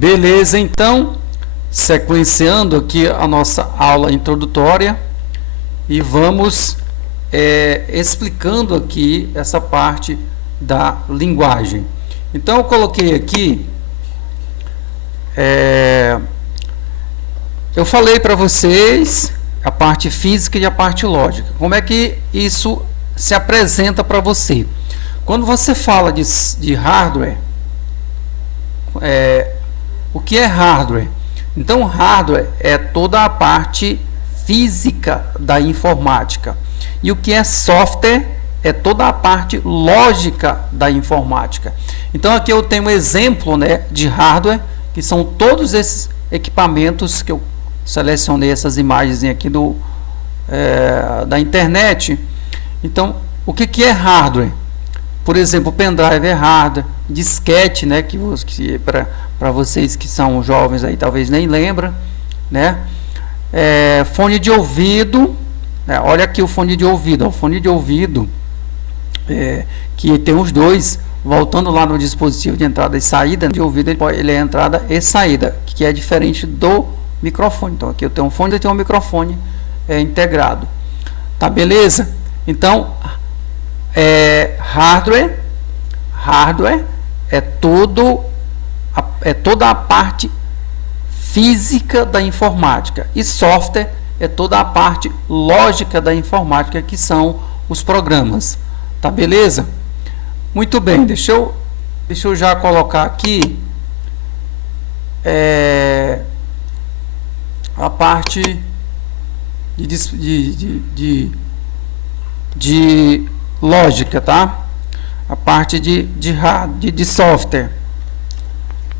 Beleza, então, sequenciando aqui a nossa aula introdutória e vamos explicando aqui essa parte da linguagem. Então, eu coloquei aqui, eu falei para vocês a parte física e a parte lógica. Como é que isso se apresenta para você? Quando você fala de hardware, o que é hardware? Então, hardware é toda a parte física da informática. E o que é software é toda a parte lógica da informática. Então, aqui eu tenho um exemplo, né, de hardware, que são todos esses equipamentos que eu selecionei, essas imagens aqui da internet. Então, o que é hardware? Por exemplo, o pendrive é hardware, disquete, né, que para vocês que são jovens aí talvez nem lembram, né? Fone de ouvido, né? Olha aqui o fone de ouvido, o fone de ouvido que tem os dois, voltando lá no dispositivo de entrada e saída de ouvido, ele é entrada e saída, que é diferente do microfone. Então aqui eu tenho um fone e tenho um microfone integrado, tá, beleza? Então hardware é toda a parte física da informática, e software é toda a parte lógica da informática, que são os programas, tá, beleza? Muito bem, deixa eu já colocar aqui a parte de lógica, tá? A parte de software.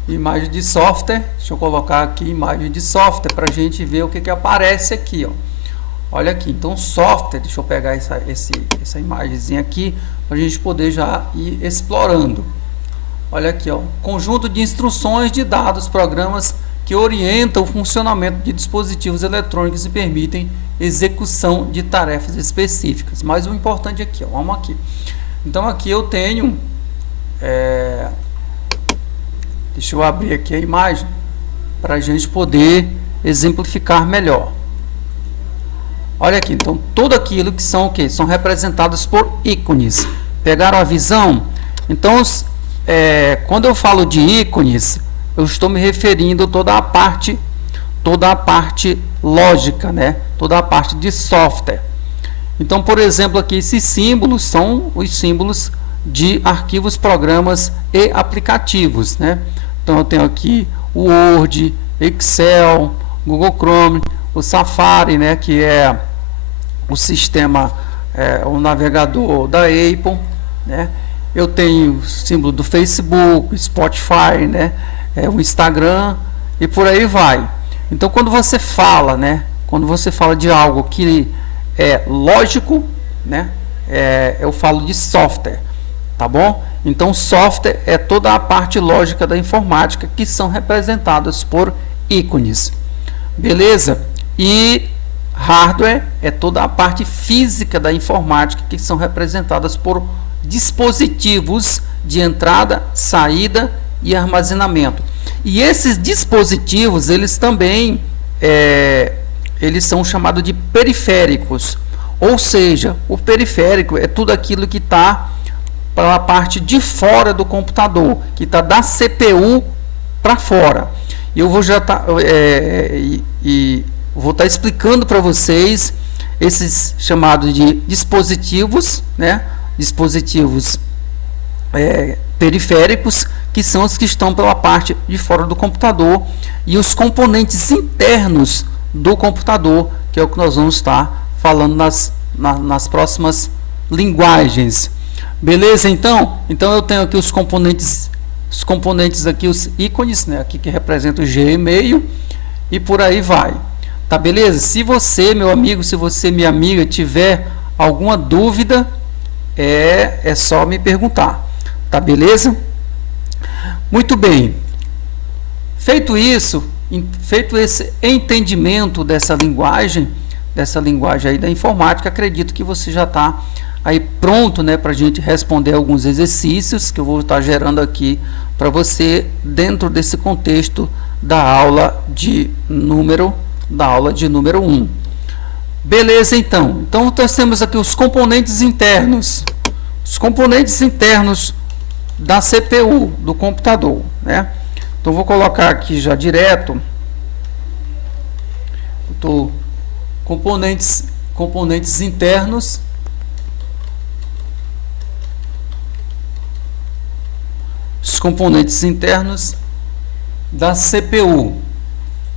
Imagem de software, deixa eu colocar aqui imagem de software para a gente ver o que aparece aqui, ó. Olha aqui, então software, deixa eu pegar essa imagenzinha aqui para a gente poder já ir explorando. Olha aqui, ó, conjunto de instruções de dados, programas que orientam o funcionamento de dispositivos eletrônicos e permitem execução de tarefas específicas. Mas o importante aqui, ó, vamos aqui. Então aqui eu tenho, deixa eu abrir aqui a imagem para a gente poder exemplificar melhor. Olha aqui, então tudo aquilo que são o quê? São representados por ícones. Pegaram a visão? Então, quando eu falo de ícones, eu estou me referindo a toda a parte lógica, né? Toda a parte de software. Então, por exemplo, aqui esses símbolos são os símbolos de arquivos, programas e aplicativos, né? Então eu tenho aqui o Word, Excel, Google Chrome, o Safari, né, que é o sistema, o navegador da Apple, né? Eu tenho o símbolo do Facebook, Spotify, né, o Instagram e por aí vai. Então, quando você fala, né, quando você fala de algo que é lógico, né, eu falo de software, tá bom? Então, software é toda a parte lógica da informática, que são representadas por ícones, beleza? E hardware é toda a parte física da informática, que são representadas por dispositivos de entrada, saída e armazenamento. E esses dispositivos, eles também eles são chamados de periféricos, ou seja, o periférico é tudo aquilo que está para a parte de fora do computador, que está da CPU para fora. Eu vou já vou estar explicando para vocês esses chamados de dispositivos, né? Dispositivos periféricos, que são os que estão pela parte de fora do computador, e os componentes internos do computador, que é o que nós vamos estar falando nas próximas linguagens. Beleza? Então eu tenho aqui os componentes aqui, os ícones, né, aqui que representam o Gmail, e por aí vai. Tá, beleza? Se você, meu amigo, se você, minha amiga, tiver alguma dúvida, é só me perguntar. Tá, beleza? Muito bem. Feito isso, feito esse entendimento dessa linguagem aí da informática, acredito que você já está aí pronto, né, para a gente responder alguns exercícios que eu vou estar gerando aqui para você dentro desse contexto da aula de número 1. Beleza, então nós temos aqui os componentes internos da CPU do computador, né? Então vou colocar aqui já direto componentes internos da CPU.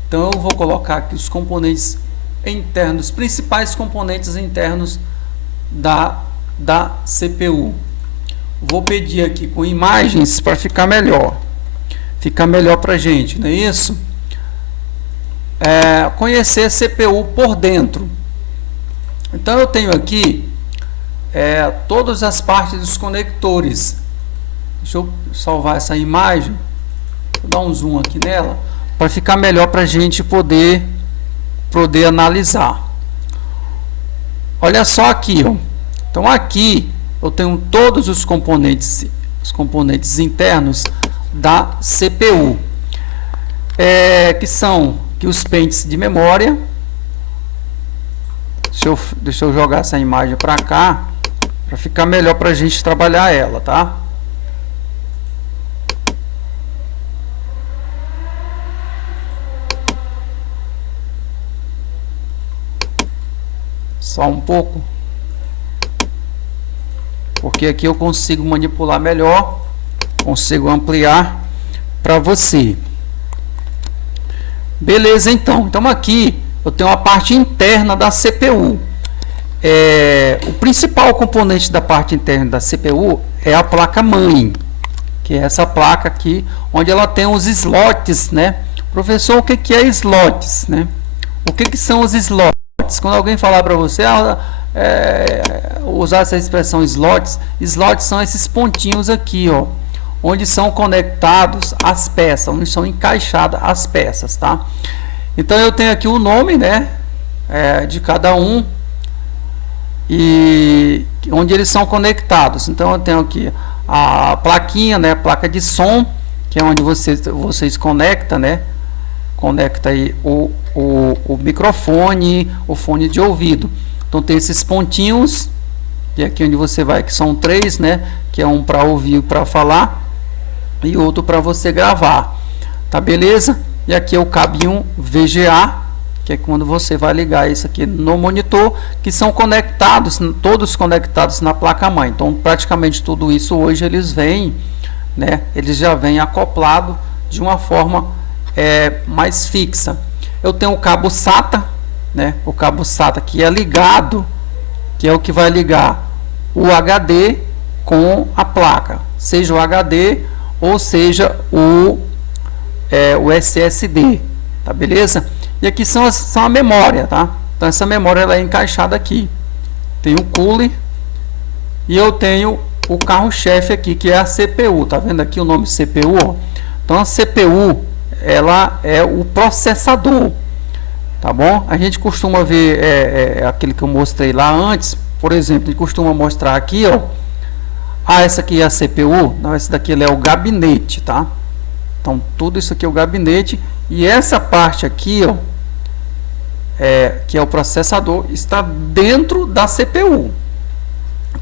Então eu vou colocar aqui os componentes internos, principais componentes internos da CPU. Vou pedir aqui com imagens para ficar melhor para a gente, não é isso? Conhecer a CPU por dentro. Então eu tenho aqui todas as partes dos conectores. Deixa eu salvar essa imagem, vou dar um zoom aqui nela para ficar melhor para a gente poder analisar. Olha só aqui, ó. Então aqui eu tenho todos os componentes internos da CPU, que são os pentes de memória. Deixa eu jogar essa imagem para cá para ficar melhor para a gente trabalhar ela, tá? Só um pouco, porque aqui eu consigo manipular melhor, consigo ampliar para você. Beleza, então aqui eu tenho a parte interna da CPU. O principal componente da parte interna da CPU é a placa-mãe, que é essa placa aqui, onde ela tem os slots, né? Professor, o que é slots, né? O que são os slots? Quando alguém falar para você, usar essa expressão slots são esses pontinhos aqui, ó, onde são conectados as peças, onde são encaixadas as peças, tá? Então eu tenho aqui o nome, né, de cada um e onde eles são conectados. Então eu tenho aqui a plaquinha, né, placa de som, que é onde vocês conectam, né? Conecta aí o microfone, o fone de ouvido. Então tem esses pontinhos, e aqui onde você vai, que são 3, né? Que é um para ouvir e para falar, e outro para você gravar. Tá, beleza? E aqui é o cabinho VGA, que é quando você vai ligar isso aqui no monitor, que são conectados, todos conectados na placa-mãe. Então praticamente tudo isso hoje eles vêm, né? Eles já vêm acoplado de uma forma mais fixa. Eu tenho o cabo SATA, né? O cabo SATA que é ligado, que é o que vai ligar o HD com a placa, seja o HD ou seja o SSD, tá, beleza? E aqui são a memória, tá? Então essa memória ela é encaixada aqui. Tem o cooler e eu tenho o carro-chefe aqui, que é a CPU. Tá vendo aqui o nome CPU, ó? Então a CPU ela é o processador, tá bom? A gente costuma ver aquele que eu mostrei lá antes, por exemplo, a gente costuma mostrar aqui, ó. Essa aqui é a CPU, não, essa daqui ela é o gabinete, tá? Então tudo isso aqui é o gabinete, e essa parte aqui, ó, que é o processador, está dentro da CPU.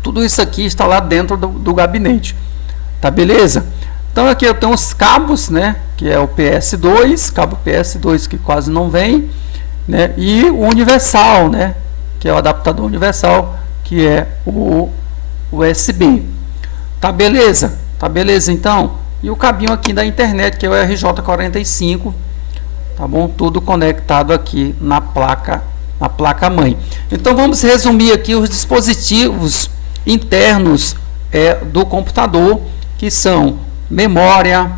Tudo isso aqui está lá dentro do gabinete, tá, beleza? Então aqui eu tenho os cabos, né, que é o PS2, cabo PS2 que quase não vem, né, e o universal, né, que é o adaptador universal, que é o USB. Tá, beleza? Tá, beleza, então? E o cabinho aqui da internet, que é o RJ45, tá bom? Tudo conectado aqui na placa mãe. Então vamos resumir aqui os dispositivos internos do computador, que são memória,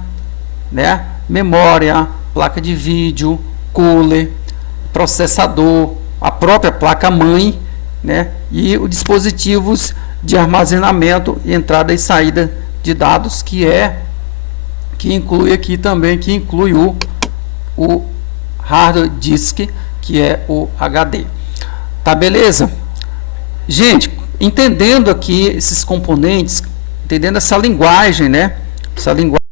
né? Memória, placa de vídeo, cooler, processador, a própria placa-mãe, né? E os dispositivos de armazenamento, entrada e saída de dados, que inclui aqui também, que inclui o hard disk, que é o HD. Tá, beleza? Gente, entendendo aqui esses componentes, entendendo essa linguagem, né? Essa linguagem